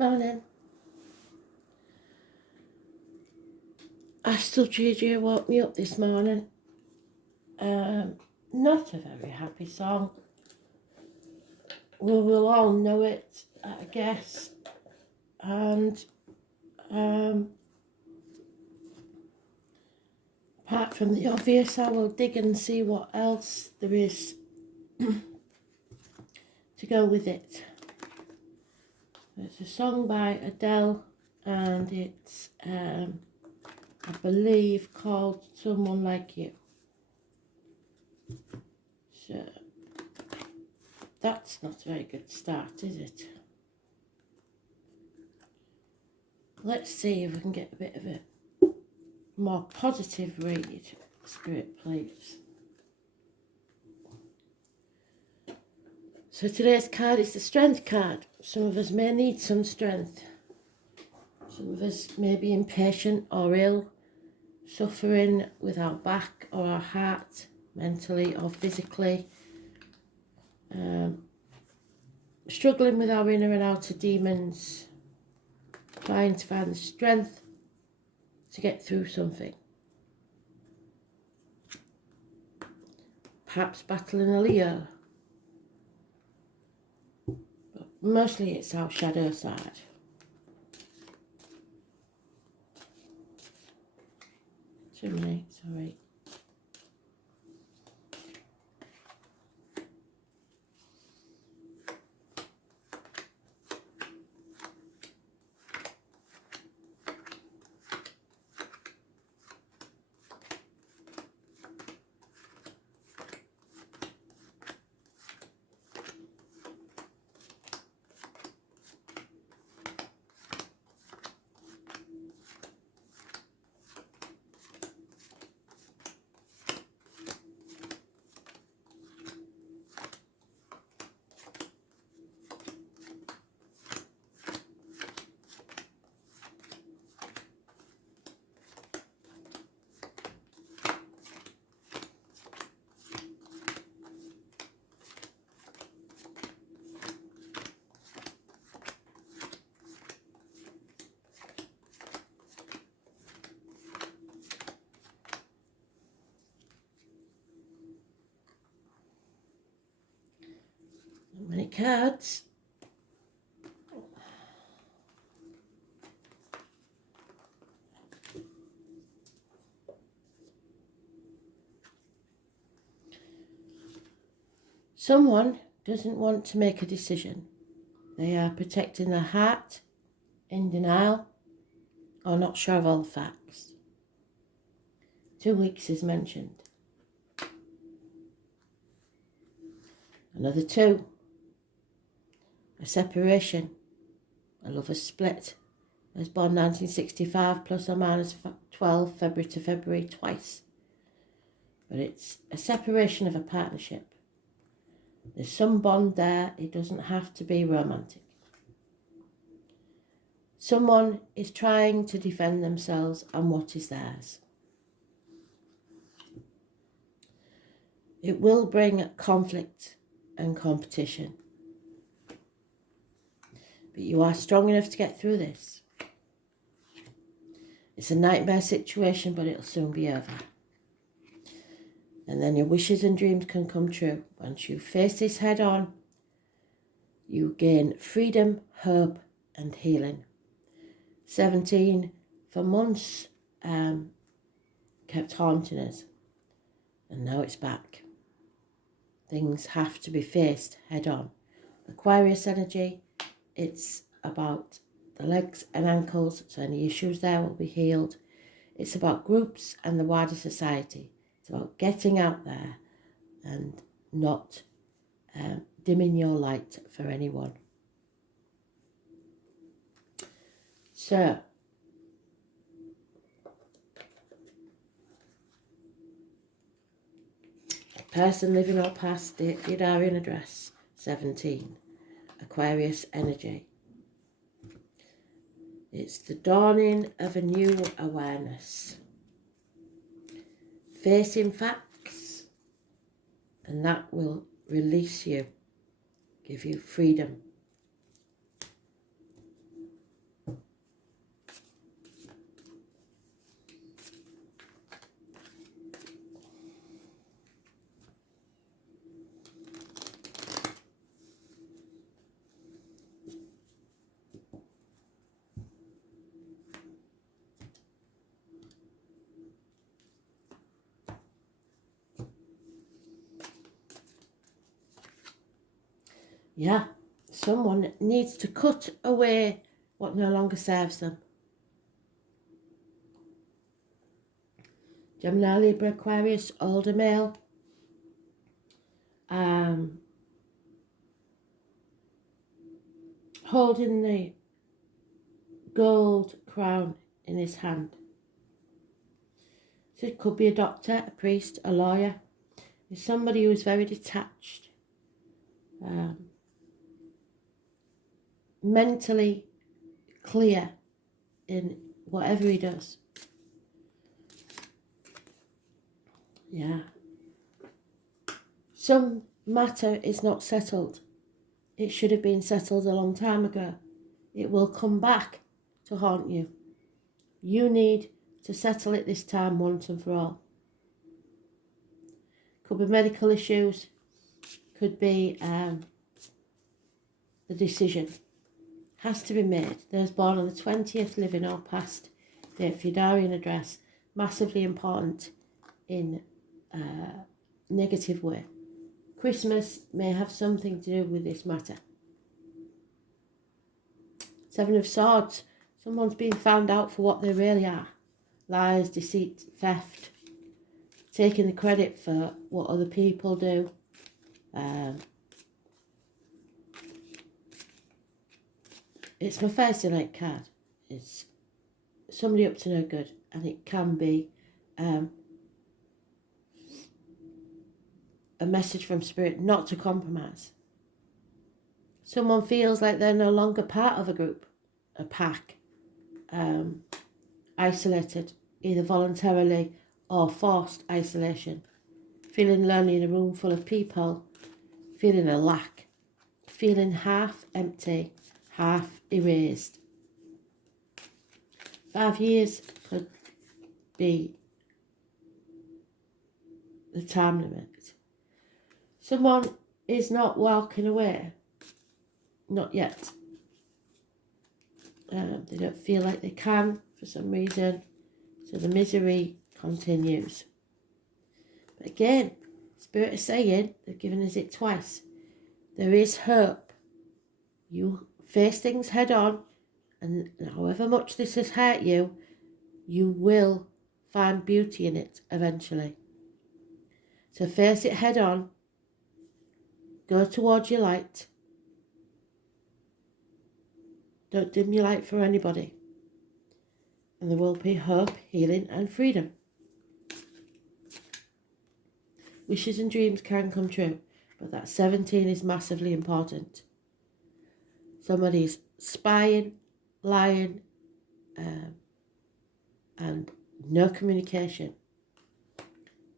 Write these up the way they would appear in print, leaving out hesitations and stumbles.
Morning. Astral Gigi woke me up this morning. Not a very happy song. We will all know it, I guess. And apart from the obvious, I will dig and see what else there is to go with it. It's a song by Adele, and it's, I believe, called Someone Like You. So, that's not a very good start, is it? Let's see if we can get a bit of a more positive read. Spirit, please. So today's card is the Strength card. Some of us may need some strength. Some of us may be impatient or ill, suffering with our back or our heart, mentally or physically, struggling with our inner and outer demons, trying to find the strength to get through something. Perhaps battling a Leo. But mostly it's our shadow side. Too many, sorry. Many cards. Someone doesn't want to make a decision. They are protecting their heart, in denial, or not sure of all the facts. 2 weeks is mentioned. Another 2. A separation. A lover's split. I was born 1965, plus or minus 12, February to February, twice. But it's a separation of a partnership. There's some bond there. It doesn't have to be romantic. Someone is trying to defend themselves and what is theirs. It will bring conflict and competition. But you are strong enough to get through this. It's a nightmare situation, but it'll soon be over. And then your wishes and dreams can come true. Once you face this head on, you gain freedom, hope, and healing. 17, for months, kept haunting us. And now it's back. Things have to be faced head on. Aquarius Energy, it's about the legs and ankles, so any issues there will be healed. It's about groups and the wider society. It's about getting out there and not dimming your light for anyone. So, person living or past, state for your diary and address. 17, Aquarius Energy. It's the dawning of a new awareness. Facing facts, and that will release you, give you freedom. Yeah, someone needs to cut away what no longer serves them. Gemini, Libra, Aquarius, older male. Holding the gold crown in his hand. So it could be a doctor, a priest, a lawyer. It's somebody who is very detached, mentally clear in whatever he does. Yeah. Some matter is not settled. It should have been settled a long time ago. It will come back to haunt you. You need to settle it this time once and for all. Could be medical issues. Could be the decision. Has to be made. Those born on the 20th, living or past, date for your diary and address. Massively important in a negative way. Christmas may have something to do with this matter. Seven of Swords. Someone's being found out for what they really are. Lies, deceit, theft. Taking the credit for what other people do. It's my Thursday night card. It's somebody up to no good. And it can be a message from Spirit not to compromise. Someone feels like they're no longer part of a group, a pack, isolated, either voluntarily or forced isolation, feeling lonely in a room full of people, feeling a lack, feeling half empty, half erased. 5 years could be the time limit. Someone is not walking away. Not yet. They don't feel like they can for some reason. So the misery continues. But again, Spirit is saying, they've given us it twice. There is hope. You face things head on, and however much this has hurt you, you will find beauty in it eventually. So face it head on. Go towards your light. Don't dim your light for anybody. And there will be hope, healing and freedom. Wishes and dreams can come true, but that 17 is massively important. Somebody's spying, lying, and no communication.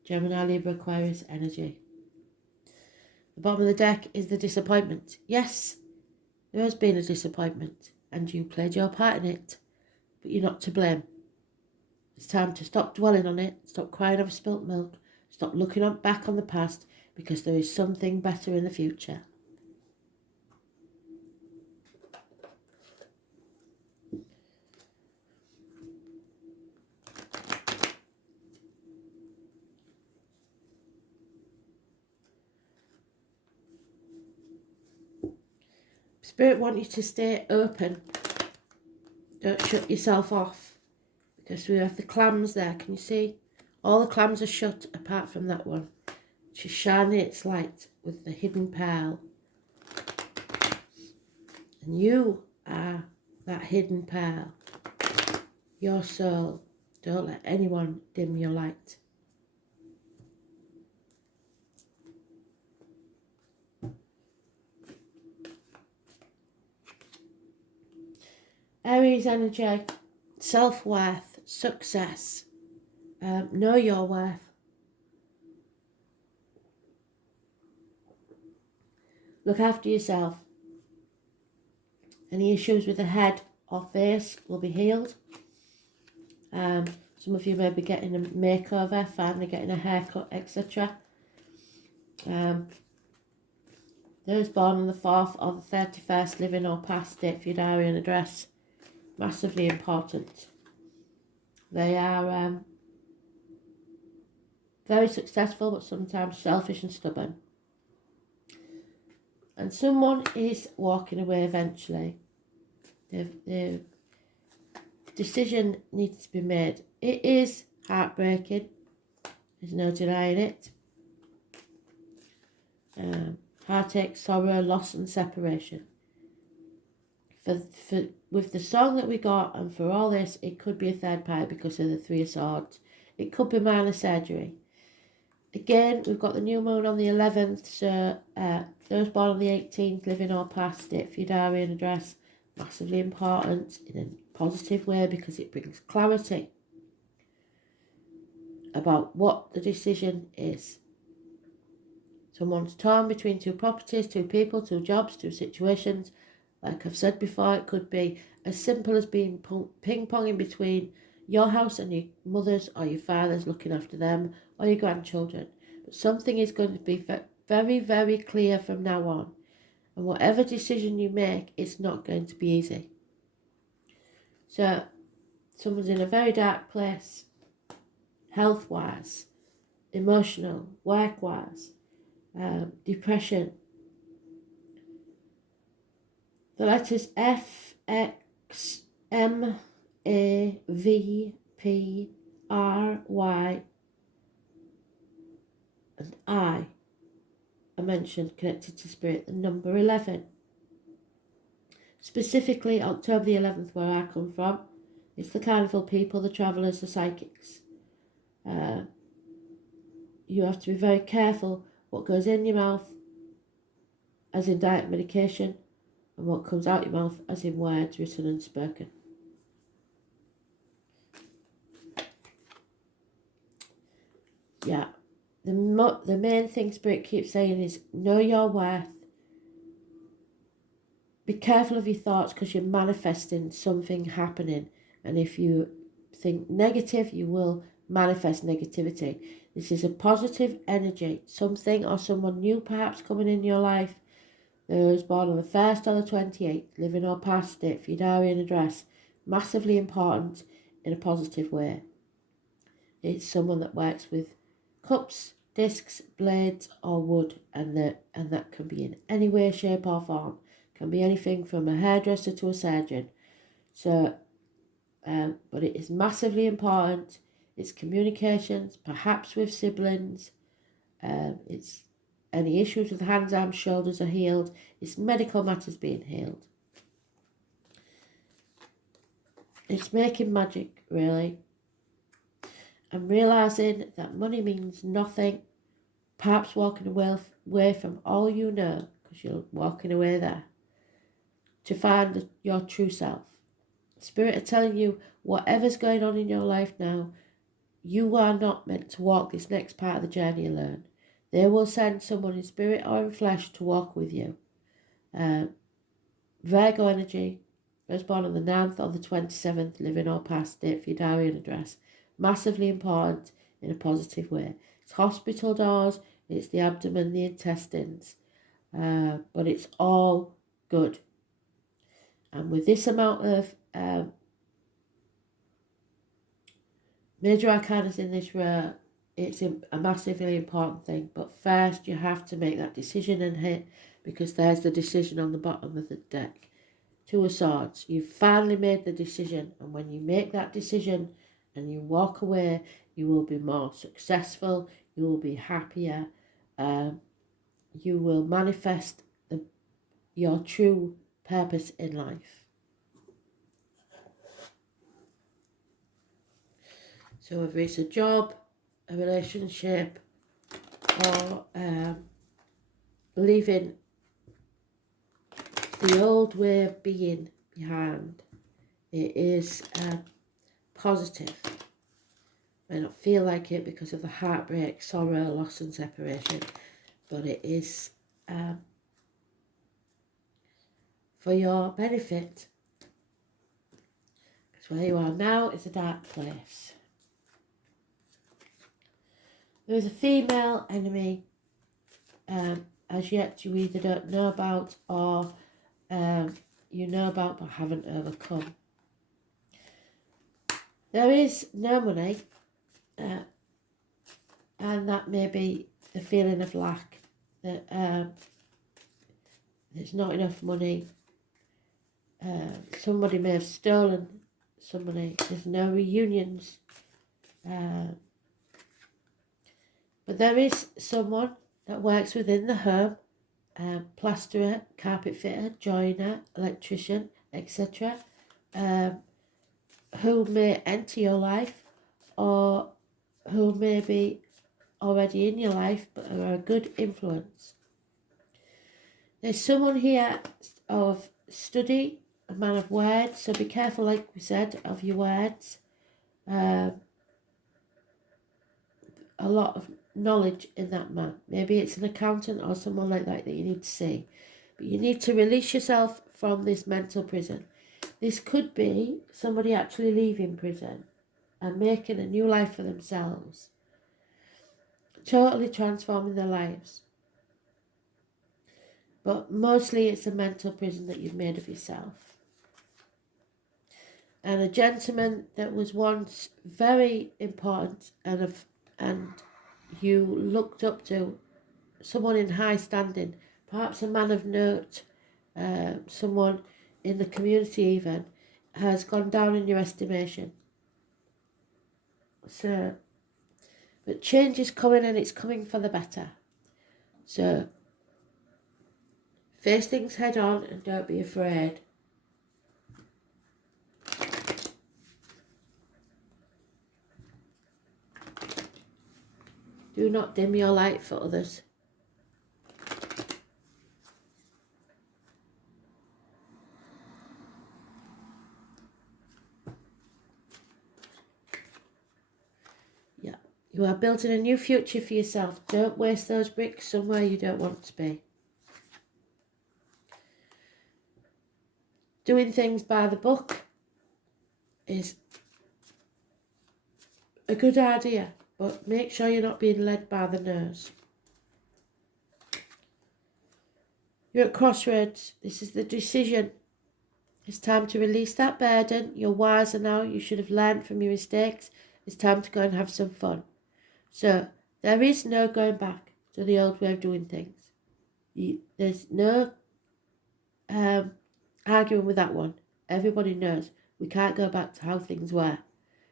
Gemini, Libra, Aquarius Energy. The bottom of the deck is the disappointment. Yes, there has been a disappointment and you played your part in it, but you're not to blame. It's time to stop dwelling on it, stop crying over spilt milk, stop looking back on the past, because there is something better in the future. Spirit want you to stay open. Don't shut yourself off, because we have the clams there. Can you see? All the clams are shut apart from that one, which is shining its light with the hidden pearl. And you are that hidden pearl. Your soul. Don't let anyone dim your light. Aries energy, self-worth, success, know your worth. Look after yourself. Any issues with the head or face will be healed. Some of you may be getting a makeover, finally getting a haircut, etc. Those born on the 4th or the 31st, living or past, date for your diary and address. Massively important. They are very successful, but sometimes selfish and stubborn. And someone is walking away eventually. The decision needs to be made. It is heartbreaking. There's no denying it. Heartache, sorrow, loss and separation. With the song that we got, and for all this, it could be a third party because of the Three of Swords. It could be minor surgery. Again, we've got the new moon on the 11th, so those born on the 18th, living or past it, for your diary and address, massively important in a positive way because it brings clarity about what the decision is. Someone's torn between two properties, two people, two jobs, two situations. Like I've said before, it could be as simple as being ping-ponging between your house and your mother's or your father's, looking after them, or your grandchildren. But something is going to be very, very clear from now on. And whatever decision you make, it's not going to be easy. So, someone's in a very dark place, health-wise, emotional, work-wise, depression. The letters F, X, M, A, V, P, R, Y and I are mentioned connected to spirit. The number 11. Specifically October the 11th, where I come from, it's the carnival people, the travellers, the psychics. You have to be very careful what goes in your mouth, as in diet medication, and what comes out your mouth, as in words written and spoken. Yeah, the main thing Spirit keeps saying is know your worth. Be careful of your thoughts because you're manifesting something happening. And if you think negative, you will manifest negativity. This is a positive energy. Something or someone new perhaps coming in your life. Those born on the 1st or the 28th, living or past it, for your diary and address. Massively important in a positive way. It's someone that works with cups, discs, blades or wood, and that can be in any way, shape or form. Can be anything from a hairdresser to a surgeon. So, but it is massively important. It's communications, perhaps with siblings. It's any issues with hands, arms, shoulders are healed. It's medical matters being healed. It's making magic, really. And realising that money means nothing, perhaps walking away from all you know, because you're walking away there, to find your true self. Spirit are telling you, whatever's going on in your life now, you are not meant to walk this next part of the journey alone. They will send someone in spirit or in flesh to walk with you. Virgo Energy, was born on the 9th or the 27th, living or past date for your diary and address. Massively important in a positive way. It's hospital doors, it's the abdomen, the intestines, but it's all good. And with this amount of major arcanas in this row, it's a massively important thing. But first you have to make that decision and hit, because there's the decision on the bottom of the deck. Two of Swords. You've finally made the decision, and when you make that decision and you walk away, you will be more successful, you will be happier, you will manifest your true purpose in life. So whether it's a job, a relationship, or leaving the old way of being behind, it is positive. May not feel like it because of the heartbreak, sorrow, loss and separation, but it is for your benefit. Because where you are now is a dark place. There is a female enemy as yet you either don't know about or you know about but haven't overcome. There is no money, and that may be the feeling of lack that there's not enough money. Somebody may have stolen somebody. There's no reunions. But there is someone that works within the home, plasterer, carpet fitter, joiner, electrician, etc., who may enter your life or who may be already in your life but are a good influence. There's someone here of study, a man of words, so be careful, like we said, of your words. A lot of knowledge in that man. Maybe it's an accountant or someone like that you need to see. But you need to release yourself from this mental prison. This could be somebody actually leaving prison and making a new life for themselves. Totally transforming their lives. But mostly it's a mental prison that you've made of yourself. And a gentleman that was once very important and you looked up to, someone in high standing, perhaps a man of note, someone in the community even, has gone down in your estimation. So, but change is coming and it's coming for the better. So, face things head on and don't be afraid. Do not dim your light for others. Yeah, you are building a new future for yourself. Don't waste those bricks somewhere you don't want to be. Doing things by the book is a good idea, but make sure you're not being led by the nose. You're at crossroads. This is the decision. It's time to release that burden. You're wiser now. You should have learned from your mistakes. It's time to go and have some fun. So there is no going back to the old way of doing things. There's no arguing with that one. Everybody knows we can't go back to how things were.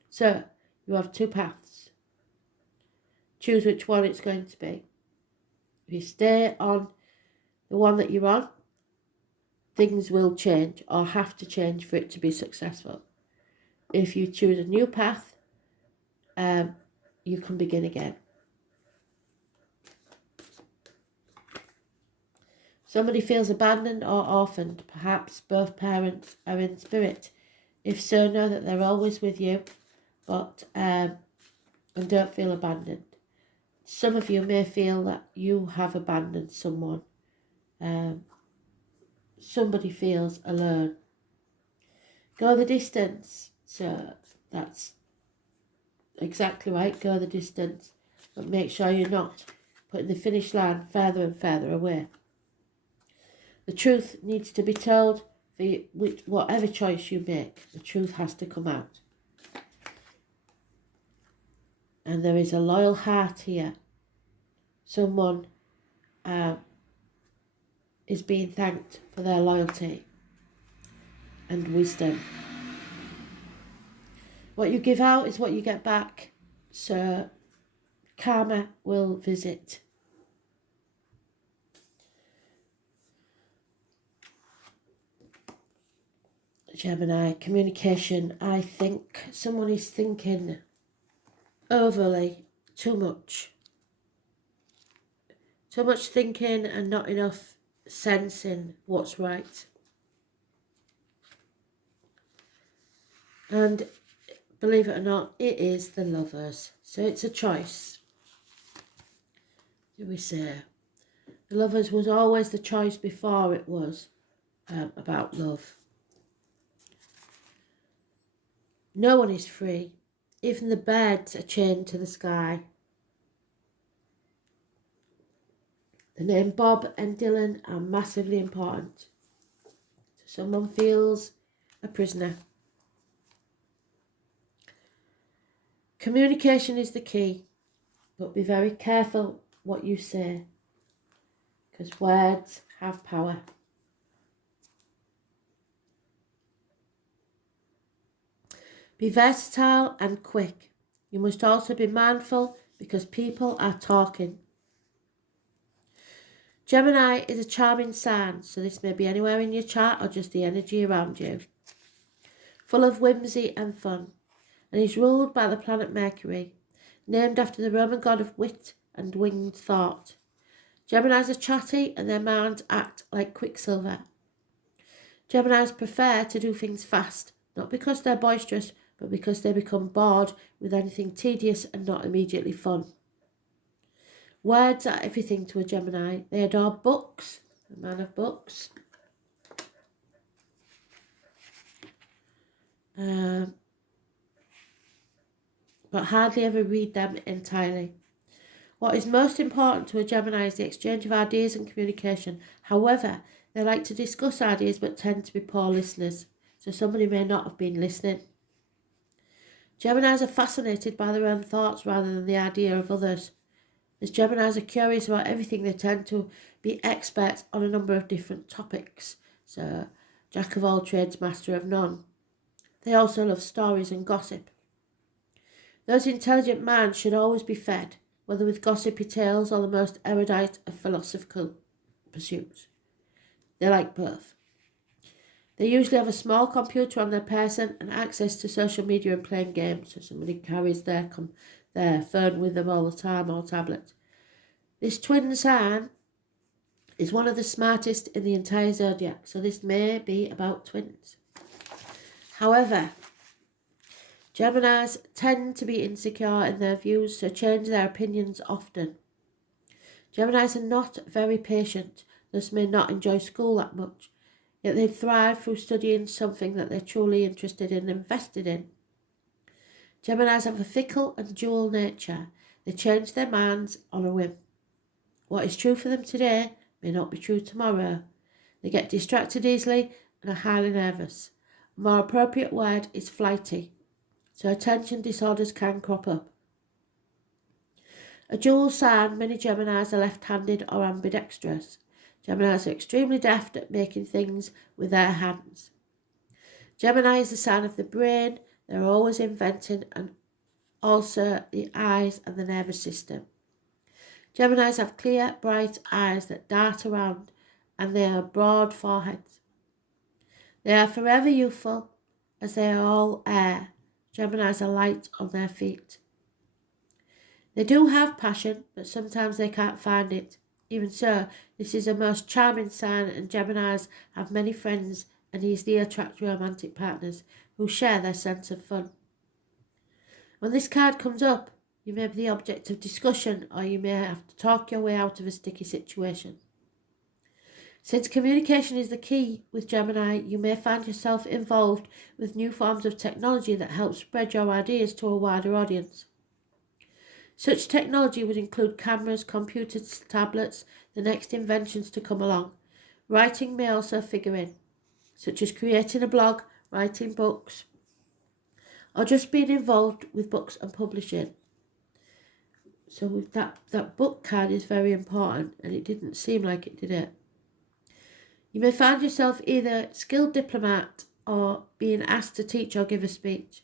So you have two paths. Choose which one it's going to be. If you stay on the one that you're on, things will change or have to change for it to be successful. If you choose a new path, you can begin again. Somebody feels abandoned or orphaned. Perhaps both parents are in spirit. If so, know that they're always with you, but and don't feel abandoned. Some of you may feel that you have abandoned someone. Somebody feels alone. Go the distance. So that's exactly right. Go the distance, but make sure you're not putting the finish line further and further away. The truth needs to be told for you, whatever choice you make. The truth has to come out. And there is a loyal heart here. Someone is being thanked for their loyalty and wisdom. What you give out is what you get back. So karma will visit. Gemini, communication. I think someone is thinking overly, too much. Too much thinking and not enough sensing what's right. And believe it or not, it is the Lovers. So it's a choice. Do we say? The Lovers was always the choice before it was about love. No one is free. Even the birds are chained to the sky. The name Bob and Dylan are massively important. So someone feels a prisoner. Communication is the key, but be very careful what you say, because words have power. Be versatile and quick. You must also be mindful because people are talking. Gemini is a charming sign, so this may be anywhere in your chart or just the energy around you. Full of whimsy and fun, and is ruled by the planet Mercury, named after the Roman god of wit and winged thought. Geminis are chatty and their minds act like quicksilver. Geminis prefer to do things fast, not because they're boisterous, but because they become bored with anything tedious and not immediately fun. Words are everything to a Gemini. They adore books, a man of books. But hardly ever read them entirely. What is most important to a Gemini is the exchange of ideas and communication. However, they like to discuss ideas but tend to be poor listeners, so somebody may not have been listening. Geminis are fascinated by their own thoughts rather than the idea of others. As Geminis are curious about everything, they tend to be experts on a number of different topics. So, jack of all trades, master of none. They also love stories and gossip. Those intelligent minds should always be fed, whether with gossipy tales or the most erudite of philosophical pursuits. They like both. They usually have a small computer on their person and access to social media and playing games, so somebody carries their phone with them all the time or tablet. This twin sign is one of the smartest in the entire zodiac, so this may be about twins. However, Geminis tend to be insecure in their views, so change their opinions often. Geminis are not very patient, thus may not enjoy school that much, yet they thrive through studying something that they're truly interested in and invested in. Geminis have a fickle and dual nature. They change their minds on a whim. What is true for them today may not be true tomorrow. They get distracted easily and are highly nervous. A more appropriate word is flighty, so attention disorders can crop up. A dual sign, many Geminis are left-handed or ambidextrous. Geminis are extremely deft at making things with their hands. Gemini is the sign of the brain. They're always inventing, and also the eyes and the nervous system. Geminis have clear, bright eyes that dart around, and they have broad foreheads. They are forever youthful, as they are all air. Geminis are light on their feet. They do have passion, but sometimes they can't find it. Even so, this is a most charming sign, and Geminis have many friends and easily attract romantic partners who share their sense of fun. When this card comes up, you may be the object of discussion, or you may have to talk your way out of a sticky situation. Since communication is the key with Gemini, you may find yourself involved with new forms of technology that help spread your ideas to a wider audience. Such technology would include cameras, computers, tablets, the next inventions to come along. Writing may also figure in, such as creating a blog, writing books, or just being involved with books and publishing. So that book card is very important, and it didn't seem like it, did it? You may find yourself either skilled diplomat or being asked to teach or give a speech.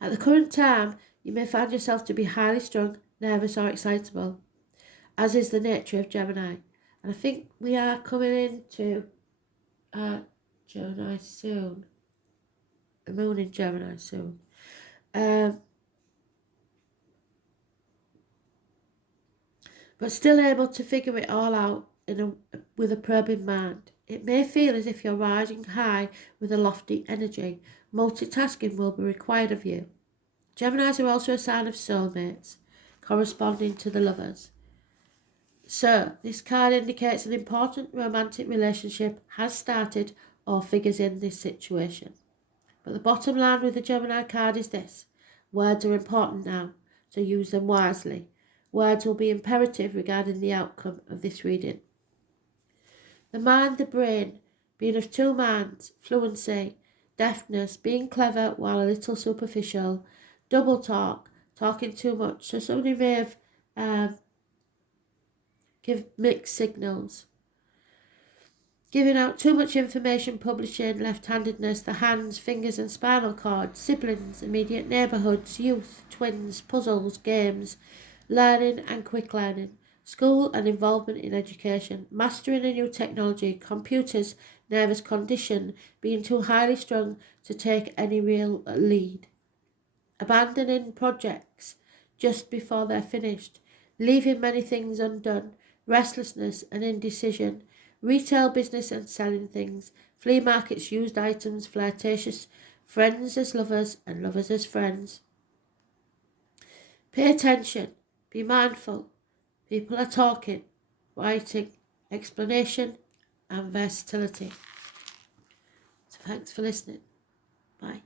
At the current time, you may find yourself to be highly strung, nervous or excitable, as is the nature of Gemini. And I think we are coming into Gemini soon. The moon in Gemini soon. But still able to figure it all out with a probing mind. It may feel as if you're riding high with a lofty energy. Multitasking will be required of you. Geminis are also a sign of soulmates, corresponding to the lovers. So, this card indicates an important romantic relationship has started or figures in this situation. But the bottom line with the Gemini card is this: words are important now, so use them wisely. Words will be imperative regarding the outcome of this reading. The mind, the brain, being of two minds, fluency, deftness, being clever while a little superficial, double talk, talking too much. So somebody may have give mixed signals. Giving out too much information, publishing, left-handedness, the hands, fingers and spinal cord, siblings, immediate neighbourhoods, youth, twins, puzzles, games, learning and quick learning, school and involvement in education, mastering a new technology, computers, nervous condition, being too highly strung to take any real lead, abandoning projects just before they're finished, leaving many things undone, restlessness and indecision, retail business and selling things, flea markets, used items, flirtatious, friends as lovers and lovers as friends. Pay attention, be mindful, people are talking, writing, explanation and versatility. So thanks for listening. Bye.